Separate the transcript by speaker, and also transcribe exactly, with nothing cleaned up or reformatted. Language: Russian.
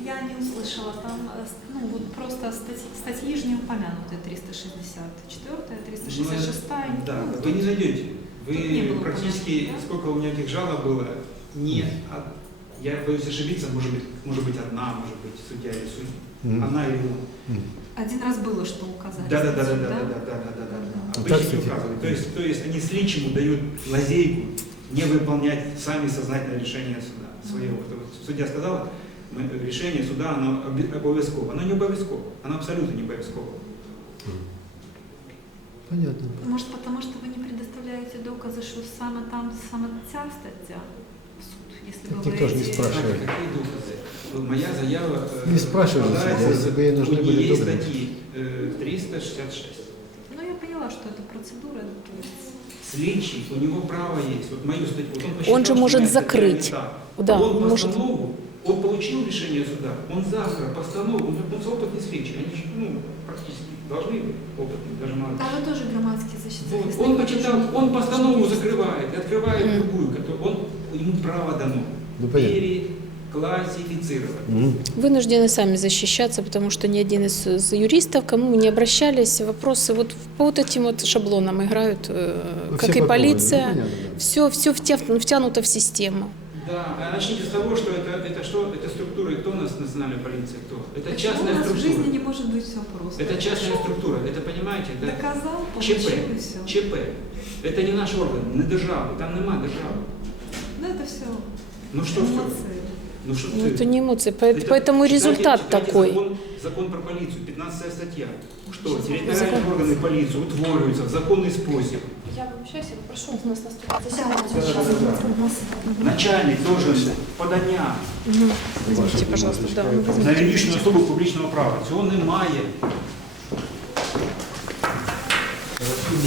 Speaker 1: Я не услышала, там э, с- ну, вот просто статьи, статьи же не упомянуты, триста шестьдесят четвёртая, триста шестьдесят шестая.
Speaker 2: Ну, да,
Speaker 1: ну,
Speaker 2: вы не найдете.
Speaker 1: Тут не
Speaker 2: Вы
Speaker 1: было
Speaker 2: практически,
Speaker 1: понятно, да?
Speaker 2: сколько у меня этих жалоб было, не от, я боюсь ошибиться, может быть, может быть одна, может быть судья или судья,
Speaker 3: Мгм.
Speaker 2: она или он.
Speaker 3: Мгм.
Speaker 1: Один раз было, что указали.
Speaker 2: Да, да, да, да,
Speaker 1: статью,
Speaker 2: да, да, да, да, да, да, да.
Speaker 3: Ну,
Speaker 2: Обычно
Speaker 3: так,
Speaker 2: не
Speaker 3: кстати.
Speaker 2: указывают. То есть, то есть они сличему дают лазейку не выполнять сами сознательное решение суда. Своего. Вот судья сказала, мы- решение суда, оно оби- обовязково. Оно не обовязково, оно абсолютно не обовязково.
Speaker 3: Понятно.
Speaker 1: Может, потому что вы не предоставляете доказы, що саме там саме ця стаття в суд, якщо
Speaker 3: Так
Speaker 1: ви
Speaker 3: ніхто ж не
Speaker 1: говорите-
Speaker 3: спрашиває.
Speaker 2: Так, какие доказы? Моя заява э,
Speaker 3: Не спрашивали
Speaker 2: подается
Speaker 3: судья, если бы ей нужны
Speaker 2: у
Speaker 3: были
Speaker 2: нее
Speaker 3: доказы.
Speaker 2: статьи э, триста шестьдесят шесть.
Speaker 1: Ну, я поняла, что это процедура. То есть...
Speaker 2: Слідчий, у него право есть. Вот мою статью. Вот он, посчитал,
Speaker 4: Он же
Speaker 2: что
Speaker 4: может
Speaker 2: моя статья
Speaker 4: закрыть.
Speaker 2: не та.
Speaker 4: Да,
Speaker 2: он
Speaker 4: он может-
Speaker 2: постанову, он получил решение суда, он завтра постанову, он, он опытный слідчий, они же, ну, практически должны быть опытные, даже мало.
Speaker 1: А вы тоже громадский защитник.
Speaker 2: Вот, он почитал, он постанову закрывает, и открывает
Speaker 4: Мгм.
Speaker 2: другую, которую он, ему право дано
Speaker 3: Ну, понятно.
Speaker 2: переклассифицировать.
Speaker 3: Мгм.
Speaker 4: Вынуждены сами защищаться, потому что ни один из, из юристов, к кому мы не обращались, вопросы вот по вот этим вот шаблонам играют, э,
Speaker 3: Ну,
Speaker 4: как
Speaker 3: все
Speaker 4: и
Speaker 3: по кругу,
Speaker 4: полиция.
Speaker 3: ну, понятно, да.
Speaker 4: Все, все втянуто в систему.
Speaker 2: Да, а начните с того, что это, это что, это структура, и кто у нас национальная полиция, кто? Это
Speaker 1: Почему
Speaker 2: частная
Speaker 1: у нас в
Speaker 2: структура.
Speaker 1: жизни не может быть все просто?
Speaker 2: Это частная структура, это понимаете, да?
Speaker 1: Доказал,
Speaker 2: ЧП,
Speaker 1: получил и все.
Speaker 2: ЧП. Это не наш орган, не держава, там нема держави.
Speaker 1: Ну, это все
Speaker 2: Ну что все?
Speaker 1: эмоции.
Speaker 2: Ну что
Speaker 4: Ну,
Speaker 2: ты?
Speaker 4: это не эмоции, по-
Speaker 2: Это-
Speaker 4: поэтому
Speaker 2: читайте-
Speaker 4: результат
Speaker 2: читайте
Speaker 4: такой.
Speaker 2: Закон, закон про полицию, пятнадцатая статья. Что
Speaker 1: Закон.
Speaker 2: территориальные
Speaker 4: Закон.
Speaker 2: органы полиции утворюются в законный способ.
Speaker 4: Я обращаюсь, я попрошу у нас наступить
Speaker 2: Начальник должен подання
Speaker 4: Возьмите, пожалуйста, да, ну,
Speaker 2: на
Speaker 4: возьмите.
Speaker 2: юридичну особу публічного права. Цього немає.